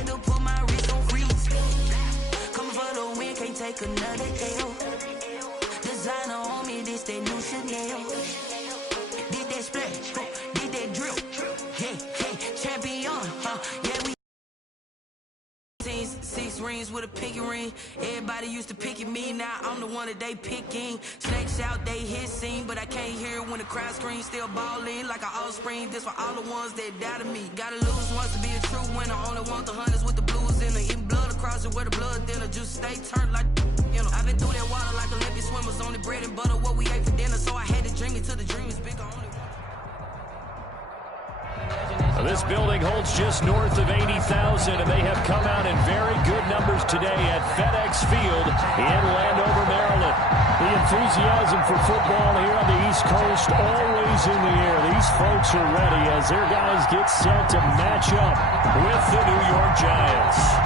had to put my wrist on freeze. Coming for the win, can't take another L. Designer on me, this that new Chanel. Did that splash, did that drip. Yeah, champion, yeah, we 6 rings with a pinky ring. Everybody used to pick at me, now I'm the one that they picking. Snakes out, they hit scene, but I can't hear it when the crowd screams. Still ballin' like an offspring. This for all the ones that doubted me. Gotta lose once to be a true winner. Only want the hunters with the blues in it. Eating blood across it where the blood thinner. Just stay turned like you know. I've been through that water like Olympic swimmers. Only bread and butter what we ate for dinner. So I had to dream it till the dream is bigger. Only this building holds just north of 80,000, and they have come out in very good numbers today at FedEx Field in Landover, Maryland. The enthusiasm for football here on the East Coast always in the air. These folks are ready as their guys get set to match up with the New York Giants.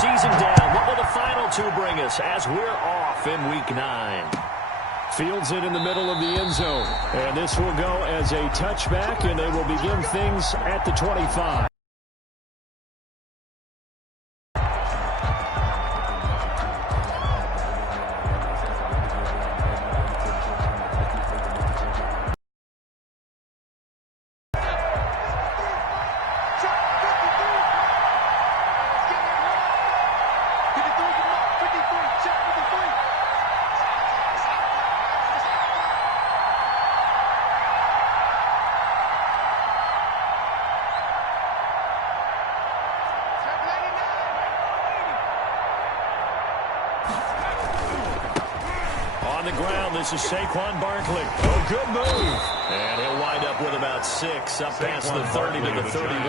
Season down. What will the final two bring us as we're off in Week 9? Fields it in the middle of the end zone. And this will go as a touchback, and they will begin things at the 25. On the ground, this is Saquon Barkley. Oh, good move. And he'll wind up with about 6 up past the 30 to the 31.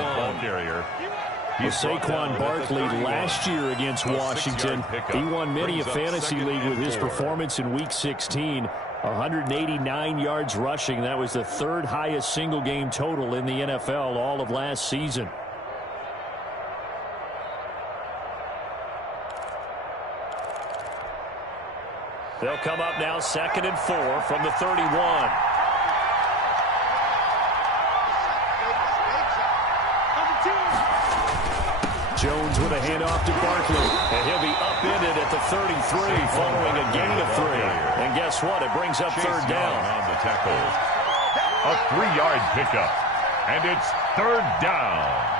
Well, Saquon Barkley last year against Washington, he won many a fantasy league with his performance in Week 16. 189 yards rushing. That was the 3rd highest single game total in the NFL all of last season. They'll come up now 2nd and 4 from the 31. Jones with a handoff to Barkley. And he'll be upended at the 33 following a gain of 3. And guess what? It brings up 3rd down. On the tackle. A 3-yard pickup. And it's 3rd down.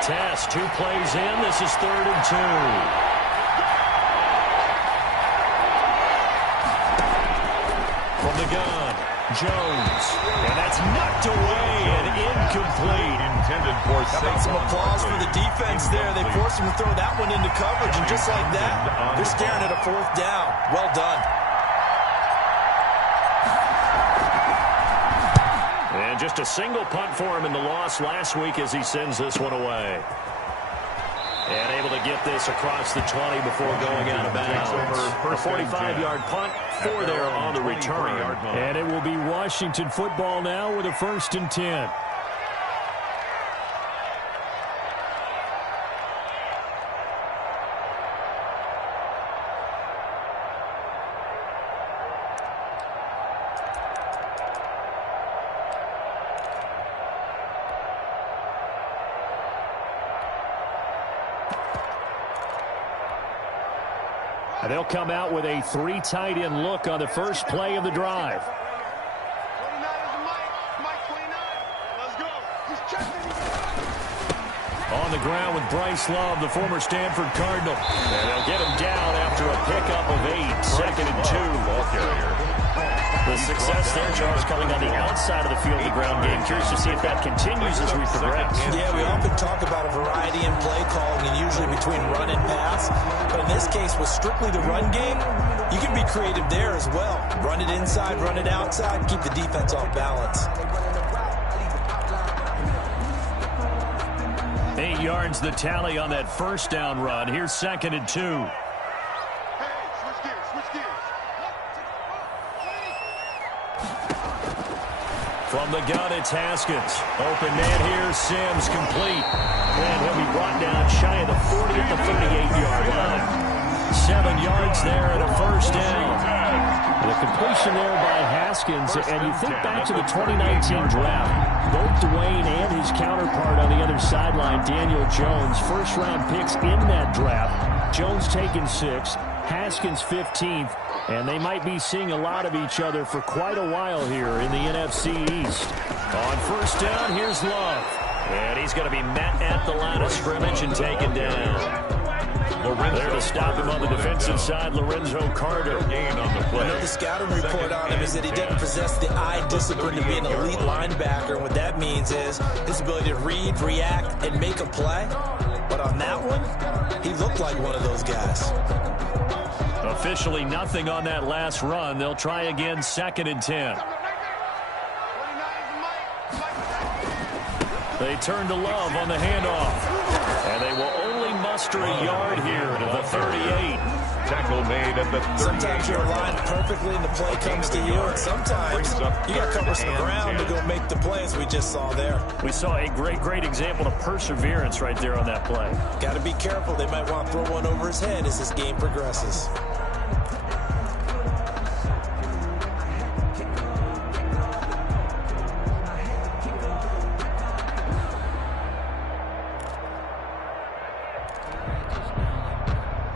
Task 2 plays in. This is 3rd and 2. From the gun, Jones. And that's knocked away and incomplete. Intended for some applause for the defense there. They forced him to throw that one into coverage, and just like that, they're staring at a 4th down. Well done. And just a single punt for him in the loss last week as he sends this one away. And able to get this across the 20 before going out of bounds. A 45-yard punt, 4 there on the return. And it will be Washington football now with a 1st and 10. They'll come out with a 3 tight end look on the first play of the drive. On the ground with Bryce Love, the former Stanford Cardinal. And they'll get him down after a pickup of 8. 2nd and 2. Ball carrier. The success there, Charles, coming on the outside of the field, the ground game. Curious to see if that continues as we progress. Yeah, we often talk about a variety in play calling and usually between run and pass. But in this case, with strictly the run game, you can be creative there as well. Run it inside, run it outside, keep the defense off balance. 8 yards the tally on that 1st down run. Here's 2nd and 2. From the gun, it's Haskins. Open man here, Sims complete. And he'll be brought down shy of the 40 at the 38-yard line. 7 yards there and a first down. The completion there by Haskins, and you think back to the 2019 draft, both Dwayne and his counterpart on the other sideline, Daniel Jones, first-round picks in that draft. Jones taken 6th, Haskins 15th, and they might be seeing a lot of each other for quite a while here in the NFC East. On first down, here's Love. And he's going to be met at the line of scrimmage and taken down. There to stop him on the defensive side, Lorenzo Carter. I know the scouting report on him is that he doesn't possess the eye discipline to be an elite linebacker. And what that means is his ability to read, react, and make a play. But on that one, he looked like one of those guys. Officially nothing on that last run. They'll try again, 2nd and 10. They turn to Love on the handoff. And they will only muster a yard here to the 38. Tackle made at the 38. Sometimes you're aligned perfectly and the play comes to you, and sometimes you got to cover some ground to go make the play, as we just saw there. We saw a great example of perseverance right there on that play. Got to be careful. They might want to throw one over his head as this game progresses.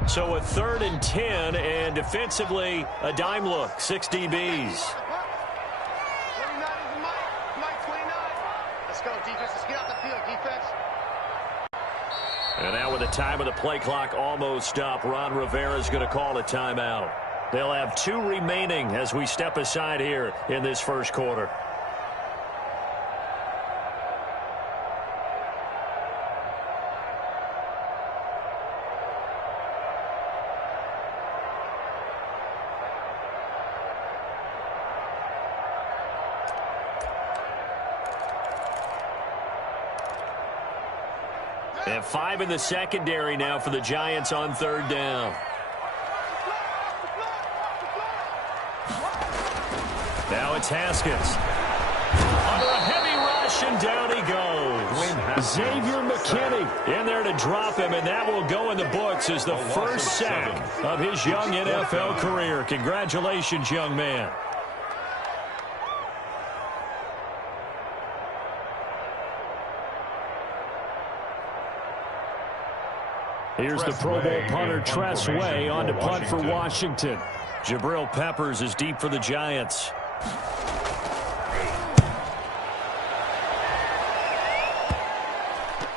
So a 3rd and 10, and defensively, a dime look, 6 DBs. 29 is Mike 29. Let's go, defense. Let's get out the field, defense. And now with the time of the play clock almost up, Ron Rivera is going to call a timeout. They'll have 2 remaining as we step aside here in this first quarter. And 5 in the secondary now for the Giants on 3rd down. Now it's Haskins. Under a heavy rush, and down he goes. Xavier McKinney in there to drop him, and that will go in the books as the first sack of his young NFL career. Congratulations, young man. Here's the Pro Bowl punter, Tress Way, on to punt for Washington. Jabril Peppers is deep for the Giants.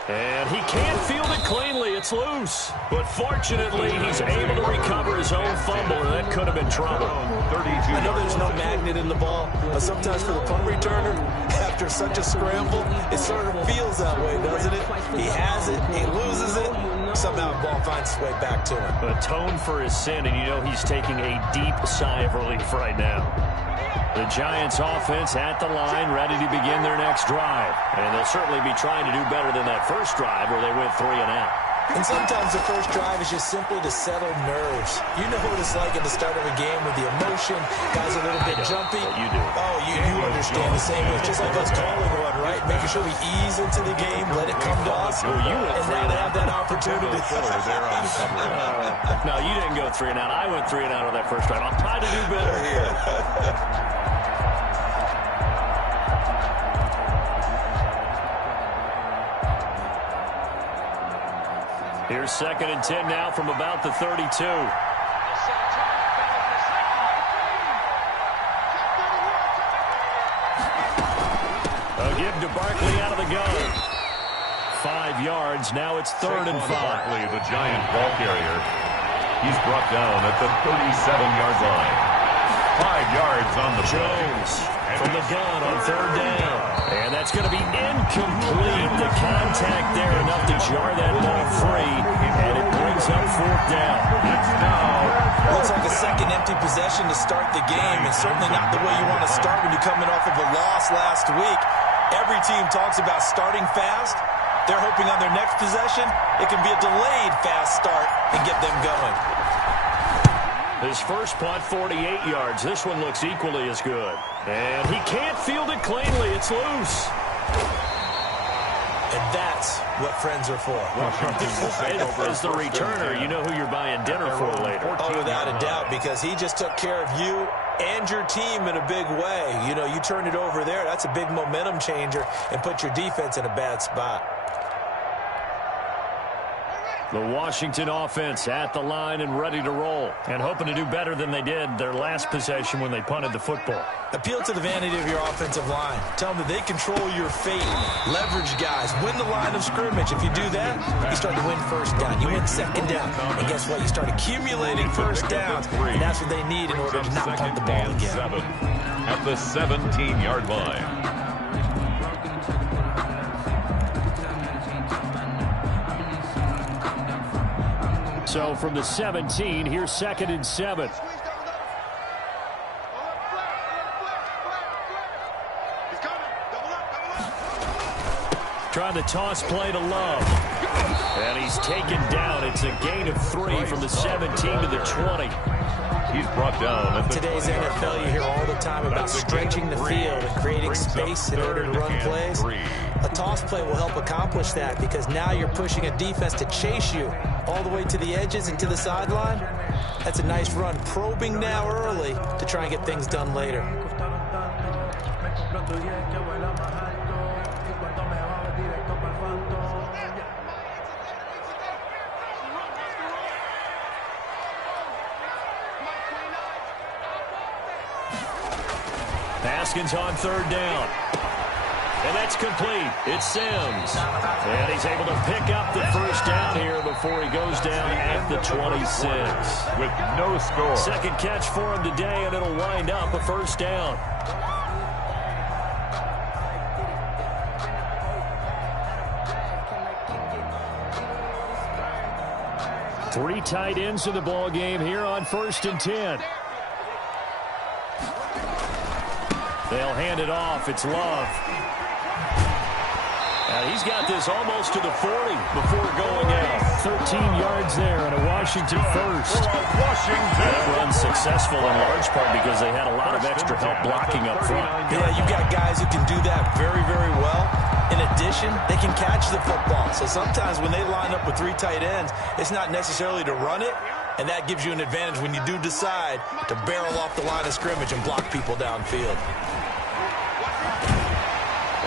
And he can't field it cleanly. It's loose. But fortunately, he's able to recover his own fumble, and that could have been trouble. I know there's no magnet in the ball, but sometimes for the punt returner, after such a scramble, it sort of feels that way, doesn't it? He has it, he loses it, somehow the ball finds its way back to him. Atone for his sin, and you know he's taking a deep sigh of relief right now. The Giants offense at the line, ready to begin their next drive. And they'll certainly be trying to do better than that first drive where they went 3 and out. And sometimes the first drive is just simply to settle nerves. You know what it's like at the start of a game with the emotion. Guys are a little bit jumpy. You do. Oh, you understand the same way. It's just like us calling one, right? Making sure we ease into the game, let it come to us. And now they have that opportunity. No, you didn't go 3 and out. I went 3 and out on that first drive. I'll try to do better here. Here's 2nd and 10 now from about the 32. A give to Barkley out of the gun. 5 yards. Now it's 3rd and 5. Barkley, the Giant ball carrier. He's brought down at the 37-yard line. 5 yards on the Jones from the gun on 3rd down. And that's going to be incomplete. The contact there enough to jar that ball free. And it brings up 4th down. Looks like a second empty possession to start the game, and certainly not the way you want to start when you're coming off of a loss last week. Every team talks about starting fast. They're hoping on their next possession, it can be a delayed fast start and get them going. His first punt, 48 yards. This one looks equally as good. And he can't field it cleanly. It's loose. And that's what friends are for. As the returner, you know who you're buying dinner for later. Oh, without a doubt, because he just took care of you and your team in a big way. You know, you turn it over there, that's a big momentum changer and put your defense in a bad spot. The Washington offense at the line and ready to roll, and hoping to do better than they did their last possession when they punted the football. Appeal to the vanity of your offensive line. Tell them that they control your fate. Leverage guys. Win the line of scrimmage. If you do that, you start to win first down. You win second down. And guess what? You start accumulating first downs, and that's what they need in order to not punt the ball again. At the 17-yard line. So from the 17, here's 2nd and 7. Trying the toss play to Love. And he's taken down. It's a gain of 3 from the 17 to the 20. He's brought down. In today's NFL, you hear all the time about stretching the field and creating space in order to run plays. A toss play will help accomplish that because now you're pushing a defense to chase you all the way to the edges and to the sideline. That's a nice run. Probing now early to try and get things done later. Haskins on 3rd down. And that's complete. It's Sims. And he's able to pick up the first down here before he goes down at the 26. With no score. Second catch for him today, and it'll wind up a first down. Three tight ends in the ball game here on 1st and 10. They'll hand it off. It's Love. And he's got this almost to the 40 before going out. 13 yards there and a Washington first. That run successful in large part because they had a lot of extra help blocking up front. Yeah, you got guys who can do that very, very well. In addition, they can catch the football. So sometimes when they line up with 3 tight ends, it's not necessarily to run it. And that gives you an advantage when you do decide to barrel off the line of scrimmage and block people downfield.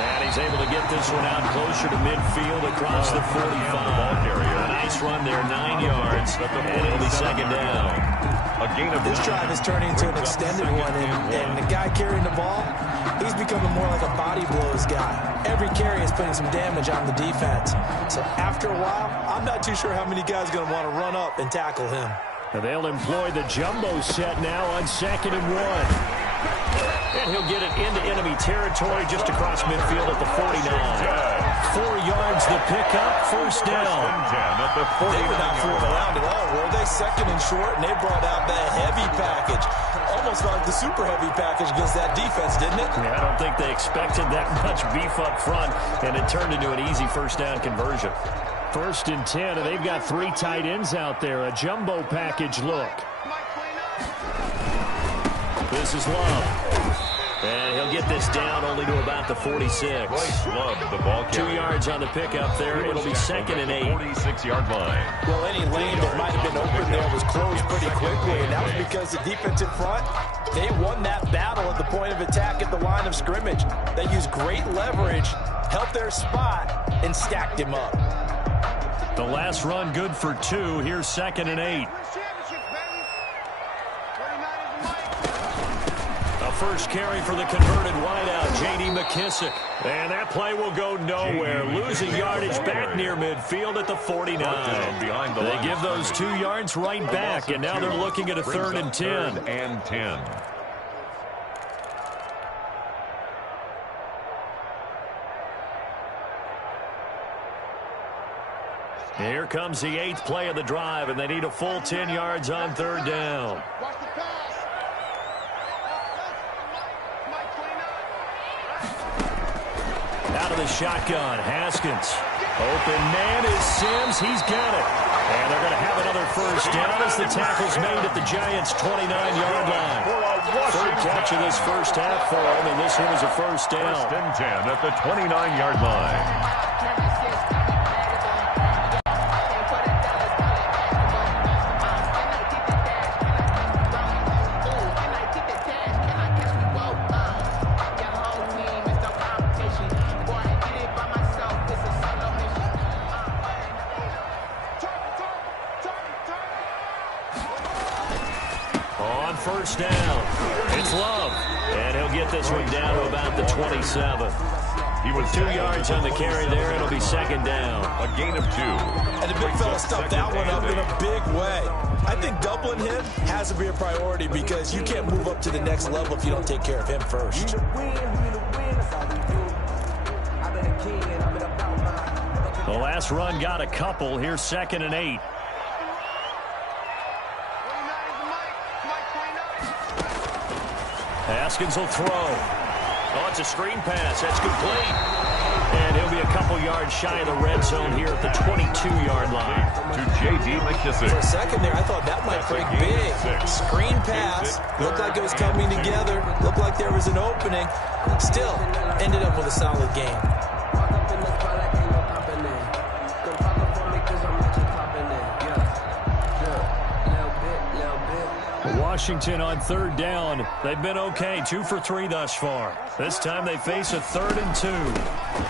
And he's able to get this one out closer to midfield across the 45. A nice run there, 9 yards, and it'll be second down. This drive is turning into an extended one, and the guy carrying the ball, he's becoming more like a body blows guy. Every carry is putting some damage on the defense. So after a while, I'm not too sure how many guys are going to want to run up and tackle him. And they'll employ the jumbo set now on 2nd and 1. And he'll get it into enemy territory just across midfield at the 49. 4 yards the pickup, first down. They were not fooling around at all, were they? 2nd and short, and they brought out that heavy package. Almost like the super heavy package against that defense, didn't it? Yeah, I don't think they expected that much beef up front, and it turned into an easy first down conversion. 1st and 10, and they've got 3 tight ends out there. A jumbo package look. This is Love. And he'll get this down only to about the 46. Love, the ball carrier. 2 yards on the pickup there. It'll be 2nd and 8. 46-yard line. Well, any lane that might have been open there was closed pretty quickly, and that was because the defense in front, they won that battle at the point of attack at the line of scrimmage. They used great leverage, helped their spot, and stacked him up. The last run good for 2. Here's 2nd and 8. First carry for the converted wideout, J.D. McKissick. And that play will go nowhere. Losing yardage back near midfield at the 49. They give those 2 yards right back, and now they're looking at a 3rd and 10. 3rd and 10. Here comes the 8th play of the drive, and they need a full 10 yards on 3rd down. Out of the shotgun, Haskins. Open man is Sims. He's got it. And they're going to have another first down as the tackle's made at the Giants' 29-yard line. Third catch of this first half for them, and this one is a first down. First and 10 at the 29-yard line. First down. It's Love. And he'll get this one down to about the 27. He was 2 yards on the carry there. It'll be second down. A gain of 2. And the big fella stuffed that one up in a big way. I think doubling him has to be a priority because you can't move up to the next level if you don't take care of him first. The last run got a couple. Here's 2nd and 8. Haskins will throw. Oh, it's a screen pass. That's complete. And he'll be a couple yards shy of the red zone here at the 22-yard line. To J.D. McKissic. For a second there, I thought that might break big. Screen pass. Looked like it was coming together. Looked like there was an opening. Still, ended up with a solid game. Washington on third down. They've been okay, 2 for 3 thus far. This time they face a 3rd and 2.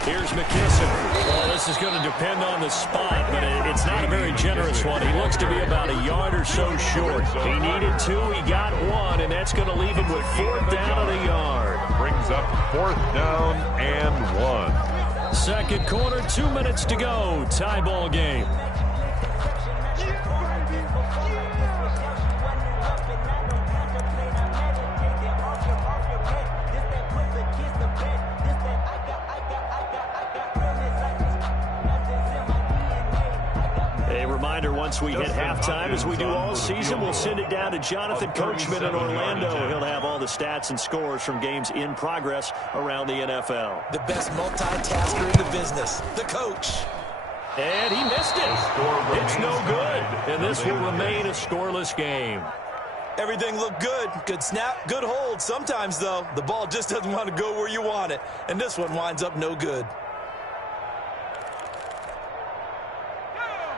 Here's McKissic. Well, this is going to depend on the spot, but it's not a very generous one. He looks to be about a yard or so short. He needed 2, he got 1, and that's going to leave him with 4th down and a yard. Brings up 4th down and 1. Second quarter, 2 minutes to go. Tie ball game. Once we hit halftime, as we do all season, we'll send it down to Jonathan Coachman in Orlando. He'll have all the stats and scores from games in progress around the NFL. The best multitasker in the business, the coach. And he missed it. It's no good. And this will remain a scoreless game. Everything looked good. Good snap, good hold. Sometimes, though, the ball just doesn't want to go where you want it. And this one winds up no good.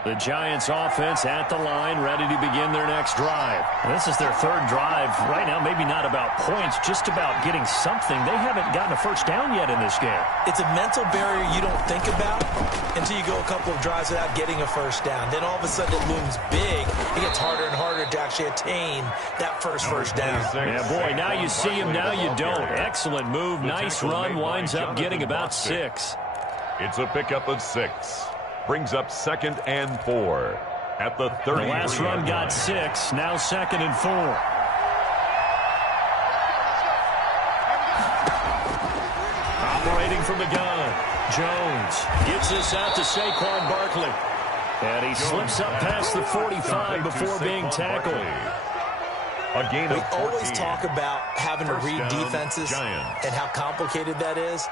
The Giants offense at the line, ready to begin their next drive. This is their 3rd drive. Right now, maybe not about points, just about getting something. They haven't gotten a first down yet in this game. It's a mental barrier you don't think about until you go a couple of drives without getting a first down. Then all of a sudden it looms big. It gets harder and harder to actually attain that first down. Yeah, boy, now you see him, now you don't. Excellent move, nice run, winds up getting about 6. It's a pickup of 6. Brings up 2nd and 4 at the 30. The last run got 6, now 2nd and 4. Operating from the gun, Jones gets this out to Saquon Barkley. And he slips up past the 45 before being tackled. A gain of 14. We always talk about having to read defenses and how complicated that is.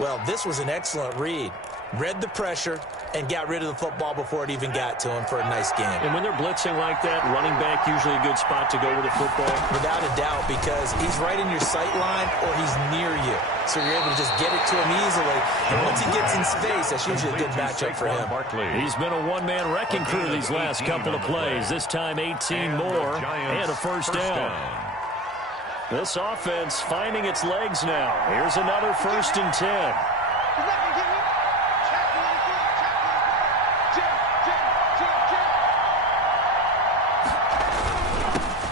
Well, this was an excellent read. Read the pressure and got rid of the football before it even got to him for a nice game. And when they're blitzing like that, running back usually a good spot to go with the football. Without a doubt, because he's right in your sight line or he's near you. So you're able to just get it to him easily. And once he gets in space, that's usually a good matchup for him. He's been a one-man wrecking crew these last couple of plays. This time 18 more and a first down. This offense finding its legs now. Here's another 1st and 10.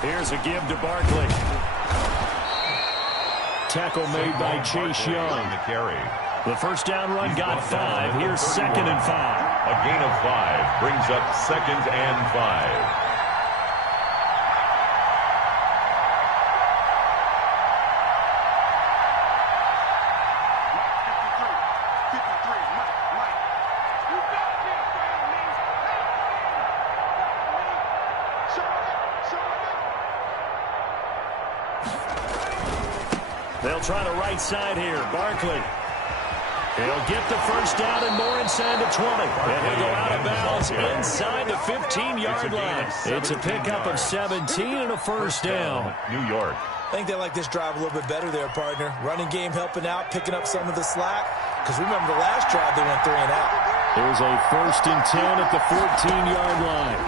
Here's a give to Barkley. Tackle made by Chase Young. The first down run got 5. Here's 2nd and 5. A gain of 5 brings up 2nd and 5. They'll try the right side here. Barkley He'll get the first down and more inside the 20. And he'll go out of bounds inside the 15-yard line. It's a pickup of 17 and a first down. New York. I think they like this drive a little bit better there, partner. Running game helping out, picking up some of the slack. Because remember, the last drive they went 3 and out. Here's a 1st and 10 at the 14-yard line.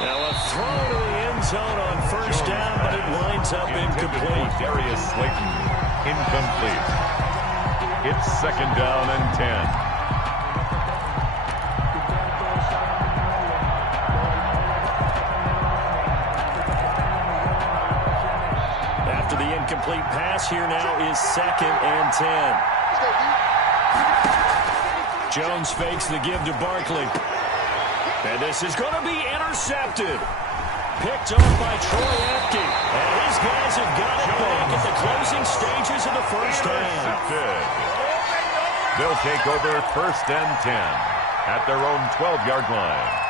Now a throw to the end zone on first down, but it winds up incomplete. Darius Slayton, incomplete. It's 2nd down and 10. After the incomplete pass, here now is 2nd and 10. Jones fakes the give to Barkley. And this is going to be intercepted. Picked off by Troy Apke. And his guys have got it back at the closing stages of the first half. They'll take over 1st and 10 at their own 12-yard line.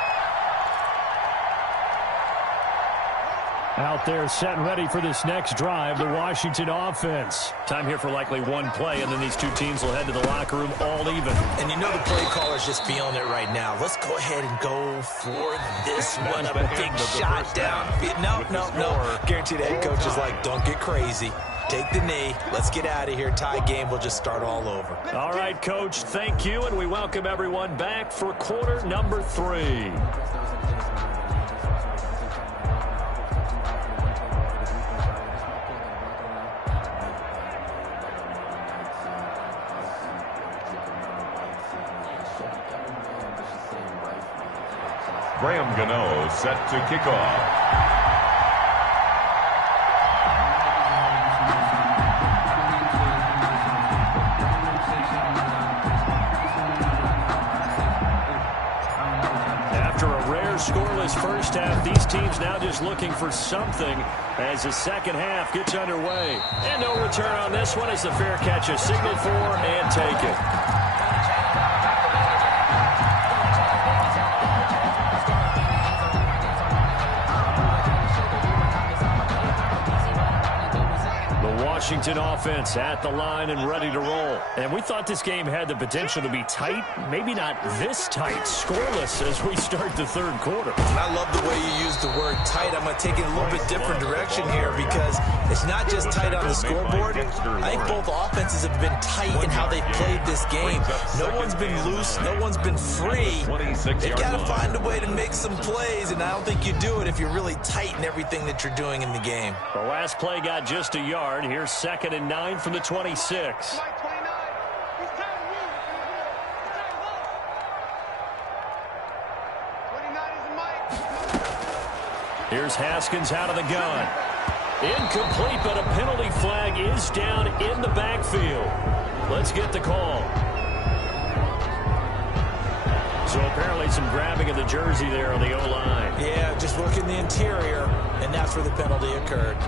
Out there set and ready for this next drive, the Washington offense. Time here for likely one play, and then these two teams will head to the locker room all even. And you know the play caller's just feeling it right now. Let's go ahead and go for this one. A big shot down. No. Guaranteed the head coach is like, don't get crazy. Take the knee. Let's get out of here. Tie game. We'll just start all over. All right, Coach, thank you, and we welcome everyone back for quarter number 3. Graham Gano set to kick off. After a rare scoreless first half, these teams now just looking for something as the second half gets underway. And no return on this one as the fair catch is signaled for and taken. Washington offense at the line and ready to roll. And we thought this game had the potential to be tight, maybe not this tight, scoreless as we start the third quarter. And I love the way you use the word tight. I'm going to take it a little bit different direction here because it's not just tight on the scoreboard. I think both offenses have been tight in how they've played this game. No one's been loose. No one's been free. They've got to find a way to make some plays, and I don't think you do it if you're really tight in everything that you're doing in the game. The last play got just a yard. Here's 2nd and 9 from the 26. Here's Haskins out of the gun. Incomplete, but a penalty flag is down in the backfield. Let's get the call. So apparently some grabbing of the jersey there on the O-line. Yeah, just working the interior, and that's where the penalty occurred.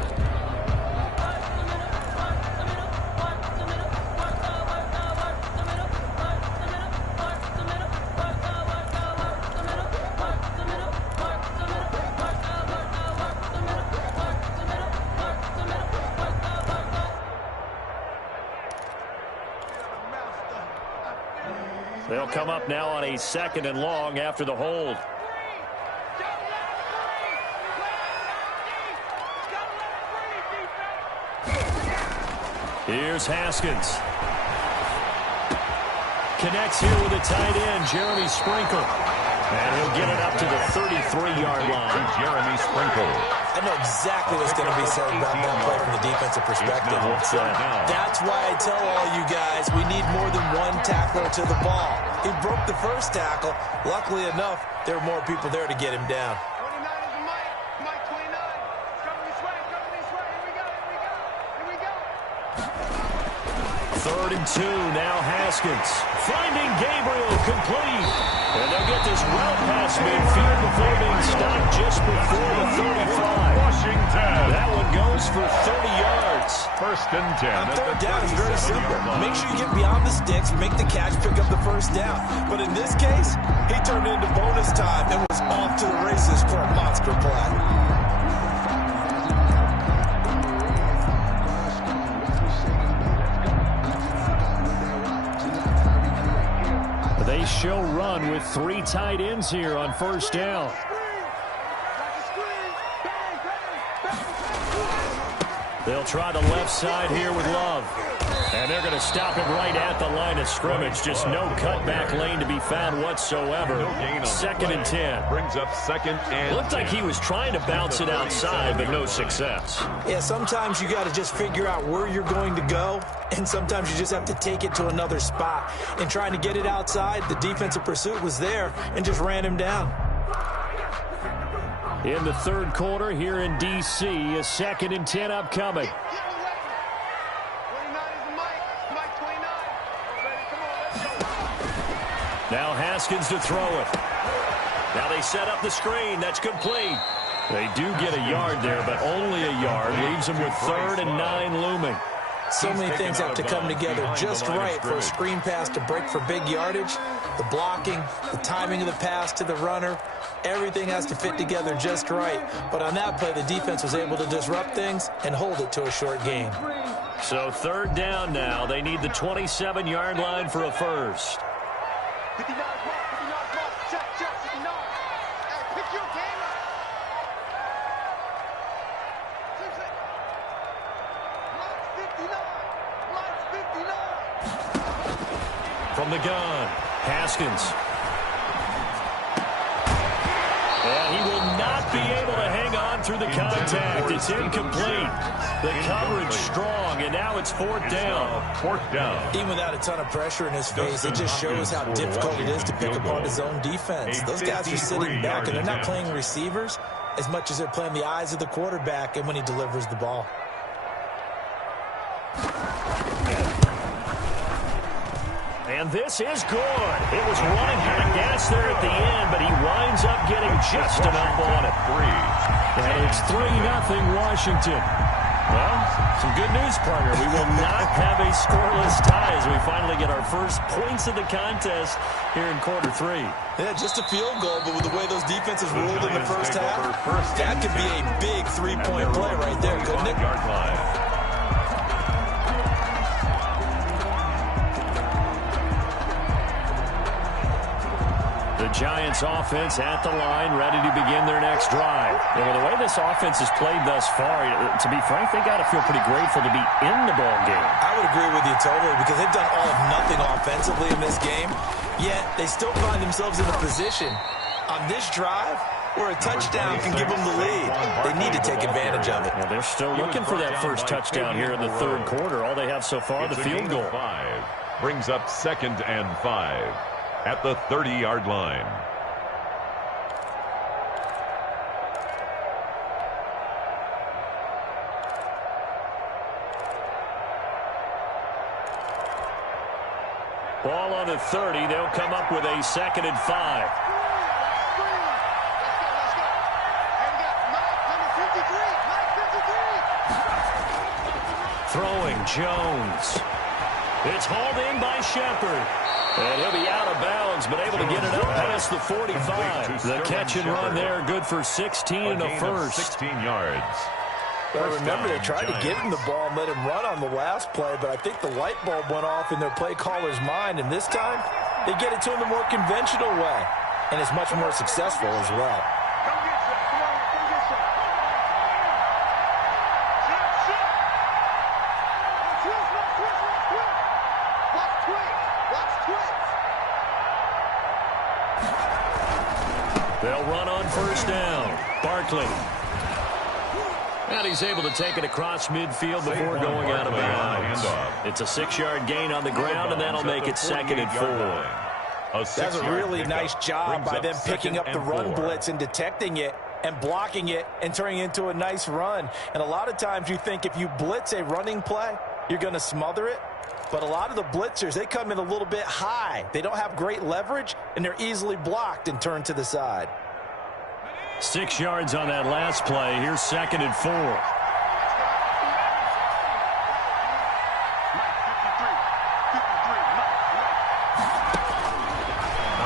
They'll come up now on a 2nd and long after the hold. Here's Haskins. Connects here with the tight end, Jeremy Sprinkle. And he'll get it up to the 33-yard line. Jeremy Sprinkle. I know exactly what's going to be said about that play from the defensive perspective. That's why I tell all you guys we need more than one tackler to the ball. He broke the first tackle. Luckily enough, there were more people there to get him down. 29 is the Mike. Mike 29. Cover this way. Cover this way. Here we go. 3rd and 2. Now Haskins finding Gabriel complete. And they'll get this well past midfield before being stopped just before the 35. Washington. That one goes for 30 yards. 1st and 10. On third down, it's very simple. Make sure you get beyond the sticks, make the catch, pick up the first down. But in this case, he turned it into bonus time and was off to the races for a monster play. show run with 3 tight ends here on first down. They'll try the left side here with Love. And they're going to stop him right at the line of scrimmage. Just no cutback lane to be found whatsoever. 2nd and 10. Brings up 2nd and Looked like he was trying to bounce it outside, but no success. Yeah, sometimes you got to just figure out where you're going to go, and sometimes you just have to take it to another spot. And trying to get it outside, the defensive pursuit was there and just ran him down. In the third quarter here in D.C., a 2nd and 10 upcoming. Now Haskins to throw it. Now they set up the screen. That's complete. They do get a yard there, but only a yard. Leaves them with 3rd and 9 looming. So many things have to come together just right for a screen pass to break for big yardage. The blocking, the timing of the pass to the runner, everything has to fit together just right. But on that play, the defense was able to disrupt things and hold it to a short gain. So 3rd down now. They need the 27-yard line for a first. 59 mark, check, 59. Hey, pick your game up. Mark 59. From the gun, Haskins. And he will not be able to hang on through the contact. It's incomplete. The coverage strong, and now it's 4th down. 4th down. Even without a ton of pressure in his face, it just shows how difficult it is to pick apart his own defense. Those guys are sitting back, and they're not playing receivers as much as they're playing the eyes of the quarterback and when he delivers the ball. And this is good. It was running out of gas there at the end, but he winds up getting just enough on it. And it's 3-0 Washington. Well, some good news, partner. We will not have a scoreless tie as we finally get our first points of the contest here in quarter 3. Yeah, just a field goal, but with the way those defenses ruled in the first half, that could be a big 3-point play right there, couldn't it? The Giants offense at the line, ready to begin their next drive. And with the way this offense has played thus far, to be frank, they got to feel pretty grateful to be in the ball game. I would agree with you totally, because they've done all of nothing offensively in this game, yet they still find themselves in a position on this drive where a touchdown can give them the lead. They need to take advantage of it. Well, they're still looking for that first touchdown here in the third quarter. All they have so far, the field goal. Brings up 2nd and 5. At the 30-yard line. Ball on the 30. They'll come up with a 2nd and 5. Throwing Jones. It's hauled in by Shepard. And he'll be out of bounds, but able to get it up past the 45. The catch and run there, good for 16 and a first. 16 yards. Well, remember, they tried to give him the ball and let him run on the last play, but I think the light bulb went off in their play caller's mind, and this time they get it to him the more conventional way, and it's much more successful as well. They'll run on first down. Barkley. And he's able to take it across midfield before going out of bounds. It's a 6-yard gain on the ground, and that'll make it 2nd and 4. That's a really nice job by them picking up the run blitz and detecting it and blocking it and turning it into a nice run. And a lot of times you think if you blitz a running play, you're going to smother it. But a lot of the blitzers, they come in a little bit high. They don't have great leverage, and they're easily blocked and turned to the side. 6 yards on that last play. Here's 2nd and 4.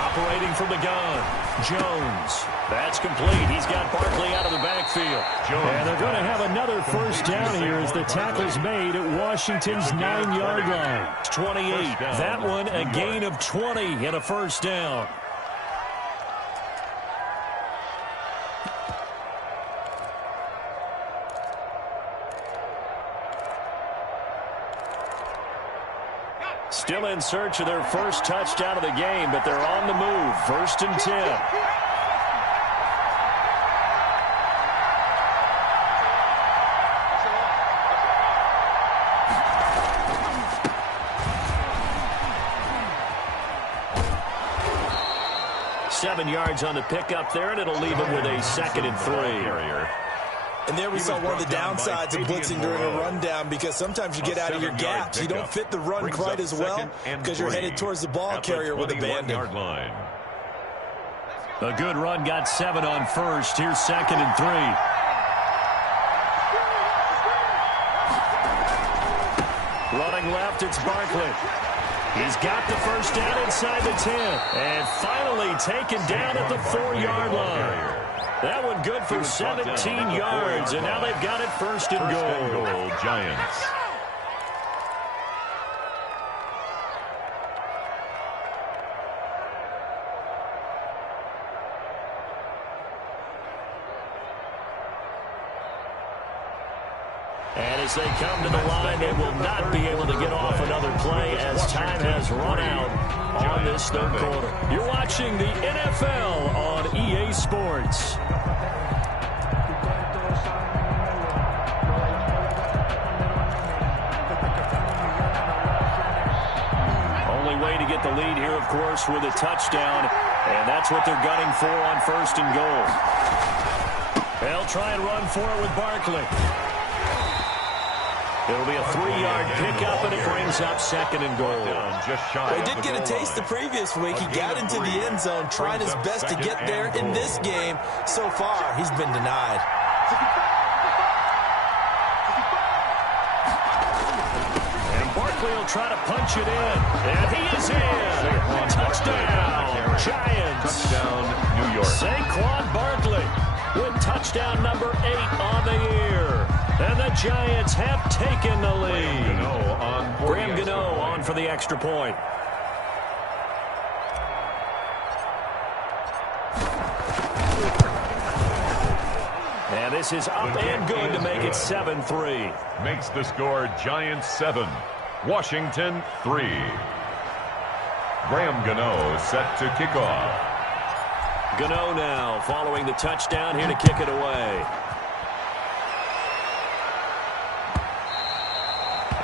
Operating from the gun, Jones. That's complete. He's got Barkley out of the backfield. backfield. And they're going to have another first down here as the tackle's made at Washington's 9-yard line. 28. That one a gain of 20 and a first down. Still in search of their first touchdown of the game, but they're on the move. 1st and 10. Seven yards on the pickup there, and it'll leave him with a 2nd and 3. And there we saw one of the downsides of blitzing during a rundown, because sometimes you get out of your gaps. You don't fit the run quite as well because you're headed towards the ball carrier with abandon. A good run got 7 on first. Here's 2nd and 3. Running left, it's Barkley. He's got the first down inside the 10. And finally taken down at the 4-yard line. That one good for 17 yards, and now they've got it 1st and goal. Giants. And as they come to the line, they will not be able to get off another play as time has run out on this 3rd quarter. You're watching the NFL on EA Sports. Only way to get the lead here, of course, with a touchdown, and that's what they're gunning for on 1st and goal. They'll try and run for it with Barkley. It'll be a 3-yard pickup, and it brings up 2nd and goal. Well, he did get a taste the previous week. He got into the end zone, trying his best to get there. In this game, so far, he's been denied. And Barkley will try to punch it in. And he is in. Touchdown, Giants. Touchdown, New York. Saquon Barkley with touchdown number 8 on the year. And the Giants have taken the lead. Graham Gano on for the extra point. And this is up and good to make it 7-3. Makes the score Giants 7, Washington 3. Graham Gano set to kick off. Gano now following the touchdown here to kick it away.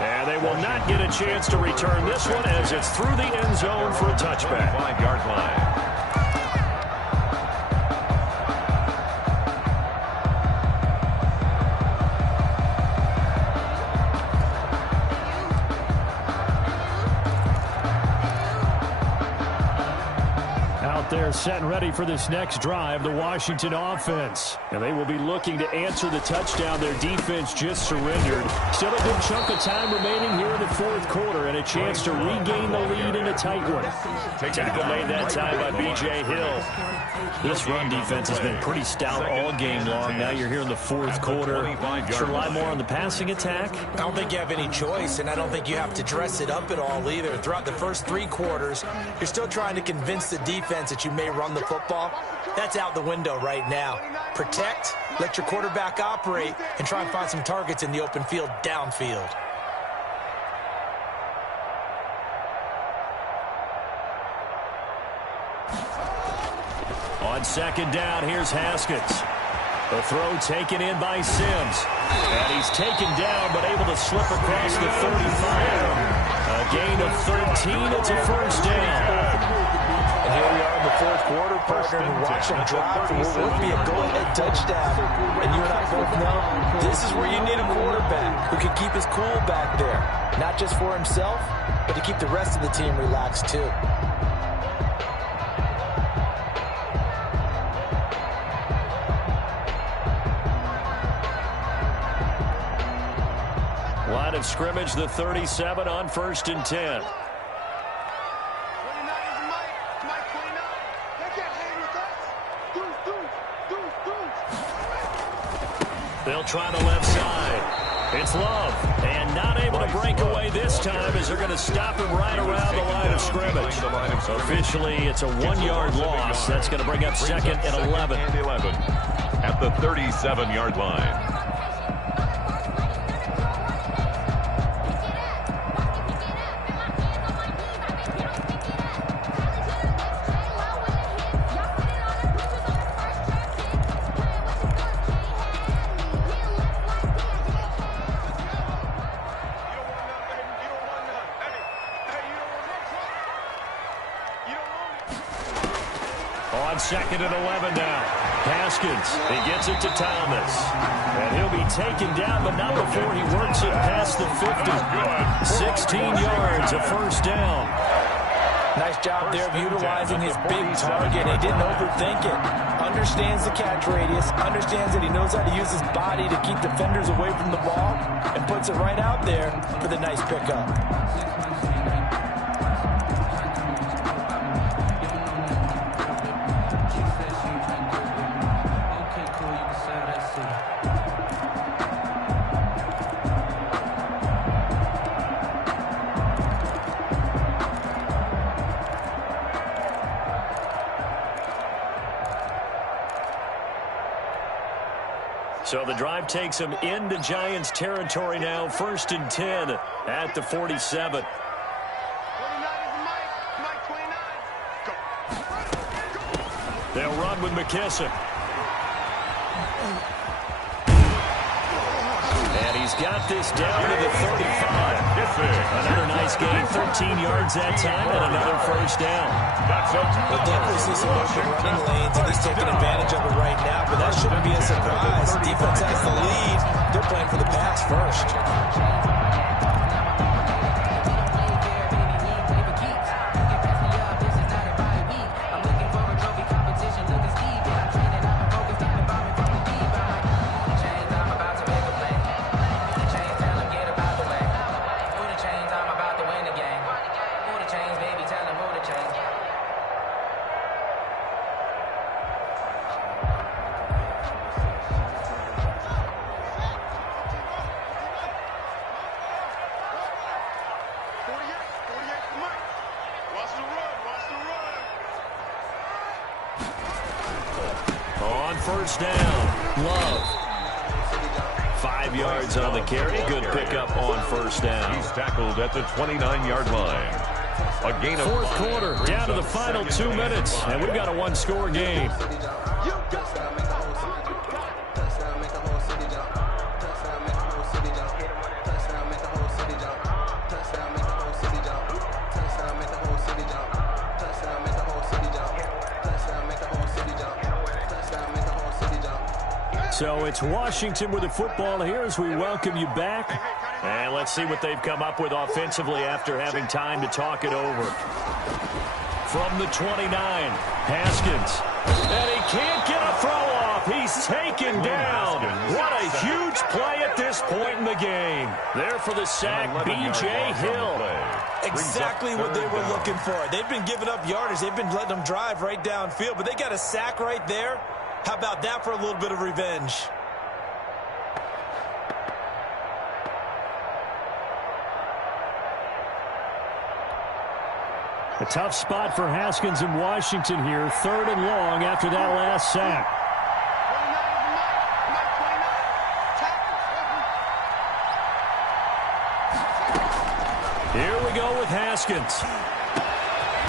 And they will not get a chance to return this one as it's through the end zone for a touchback. 5-yard line. They're set and ready for this next drive, the Washington offense. And they will be looking to answer the touchdown their defense just surrendered. Still a good chunk of time remaining here in the 4th quarter and a chance to regain the lead in a tight one. Tackle made that time by B.J. Hill. This run defense has been pretty stout all game long. Now you're here in the 4th quarter. Should rely more on the passing attack? I don't think you have any choice, and I don't think you have to dress it up at all either. Throughout the first 3 quarters, you're still trying to convince the defense that you may run the football. That's out the window right now. Protect, let your quarterback operate, and try and find some targets in the open field downfield. On 2nd down, here's Haskins. The throw taken in by Sims. And he's taken down, but able to slip across the 35. A gain of 13. It's a first down. And here we are in the 4th quarter, partner, and watch them drive for what would be a go-ahead touchdown. And you and I both know this is where you need a quarterback who can keep his cool back there. Not just for himself, but to keep the rest of the team relaxed too. Line of scrimmage, the 37 on 1st and 10. They'll try the left side. It's Love. And not able to break away this time as they're going to stop him right around the line of scrimmage. Officially, it's a 1-yard loss. That's going to bring up second and 11. At the 37-yard line. Second and 11 now. Haskins, he gets it to Thomas. And he'll be taken down, but not before he works it past the 50. 16 yards, a first down. Nice job there of utilizing his big target. He didn't overthink it. Understands the catch radius. Understands that he knows how to use his body to keep defenders away from the ball. And puts it right out there for the nice pickup. So the drive takes them into Giants territory now. 1st and 10 at the 47. 29 is Mike 29. Go. They'll run with McKissick. And he's got this down to the 35. Another nice gain, 13 yards that time, and another first down. We'll definitely see some open running lanes, and he's taking advantage of it right now, but that shouldn't be a surprise. Defense has the lead. They're playing for the pass first. First down. Love. 5 yards on the carry. Good pickup on first down. He's tackled at the 29-yard line. A gain of 4th quarter, down to the final 2 minutes, and we've got a one-score game. So it's Washington with the football here as we welcome you back. And let's see what they've come up with offensively after having time to talk it over. From the 29, Haskins. And he can't get a throw off. He's taken down. What a huge play at this point in the game. There for the sack, B.J. Hill. Exactly what they were looking for. They've been giving up yardage. They've been letting them drive right downfield, but they got a sack right there. How about that for a little bit of revenge? A tough spot for Haskins in Washington here. 3rd and long after that last sack. 29 is Mike 29. Here we go with Haskins.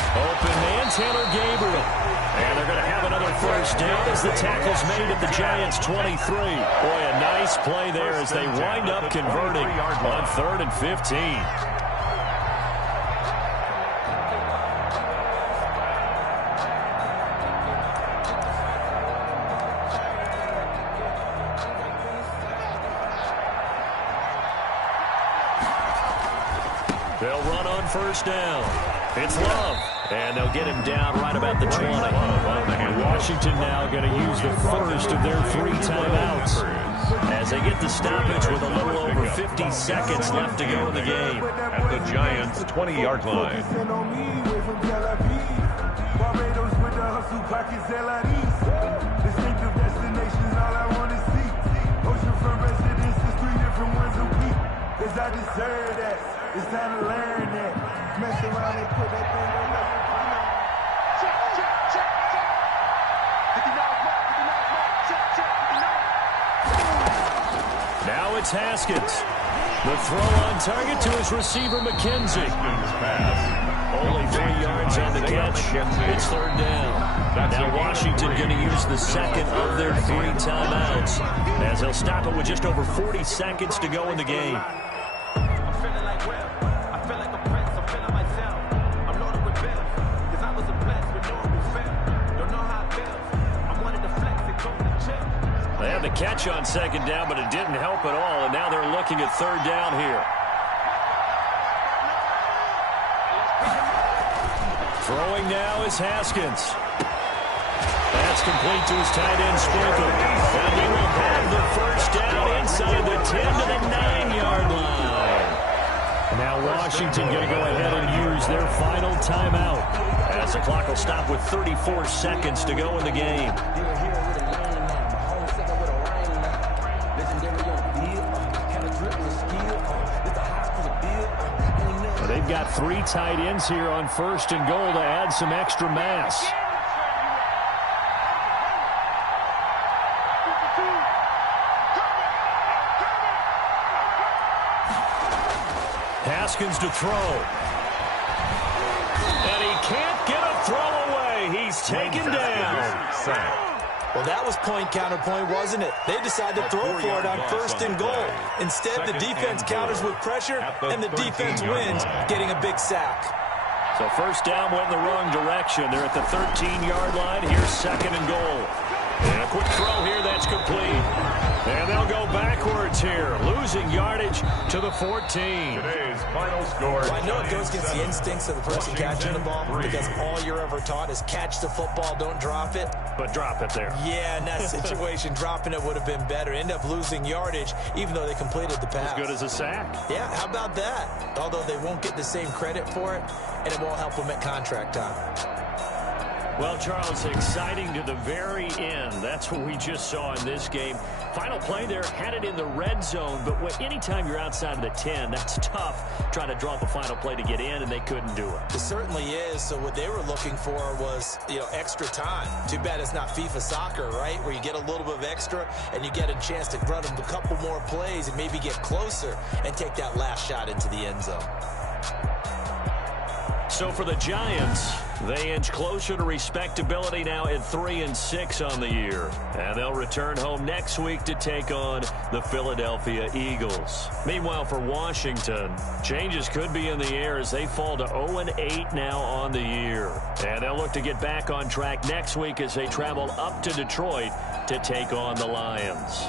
Open man, Taylor Gabriel. And they're going to have another first down as the tackle's made at the Giants' 23. Boy, a nice play there as they wind up converting on 3rd and 15. They'll run on first down. It's Love. And they'll get him down right about the 20. Washington now going to use the first of their 3 timeouts as they get the stoppage with a little over 50 seconds left to go in the game. At the Giants' 20-yard line. Distinctive destinations, all I want to see. Ocean from It's time to learn that. Mess around and put that thing on there. Check. 59 mark. Check. Now it's Haskins. The throw on target to his receiver, McKenzie. Haskins pass. Only 3 yards on the catch. It's third down. Now Washington going to use the second of their 3 timeouts, as they'll stop it with just over 40 seconds to go in the game. I'm feeling like Will. I feel like a prince. I'm feeling myself. I'm loaded with bills. Cause I was a blessed with no fail. Don't know how it feels. I wanted to flex and go to chill. They had the catch on second down, but it didn't help at all, and now they're looking at third down here. Throwing now is Haskins. That's complete to his tight end, Sprinkle. And he will have the first down inside the 10 to the 9-yard line. Now Washington going to go ahead and use their final timeout, as the clock will stop with 34 seconds to go in the game. They've got 3 tight ends here on first and goal to add some extra mass. Haskins to throw. And he can't get a throw away. He's taken down. Well, that was point counterpoint, wasn't it? They decided to throw for it on first and goal. Instead, the defense counters with pressure, and the defense wins, getting a big sack. So first down went in the wrong direction. They're at the 13-yard line. Here's second and goal. And a quick throw here, that's complete. And they'll go backwards here, losing yardage to the 14. Today's final score. Well, I know it goes against the instincts of the person catching the ball, because all you're ever taught is catch the football, don't drop it. But drop it there. Yeah, in that situation, dropping it would have been better. End up losing yardage, even though they completed the pass. As good as a sack. Yeah, how about that? Although they won't get the same credit for it, and it won't help them at contract time. Well, Charles, exciting to the very end. That's what we just saw in this game. Final play there, had it in the red zone, but anytime you're outside of the 10, that's tough trying to draw the final play to get in, and they couldn't do it. It certainly is. So what they were looking for was, extra time. Too bad it's not FIFA soccer, right, where you get a little bit of extra and you get a chance to run a couple more plays and maybe get closer and take that last shot into the end zone. So for the Giants, they inch closer to respectability now at 3-6 on the year. And they'll return home next week to take on the Philadelphia Eagles. Meanwhile, for Washington, changes could be in the air as they fall to 0-8 now on the year. And they'll look to get back on track next week as they travel up to Detroit to take on the Lions.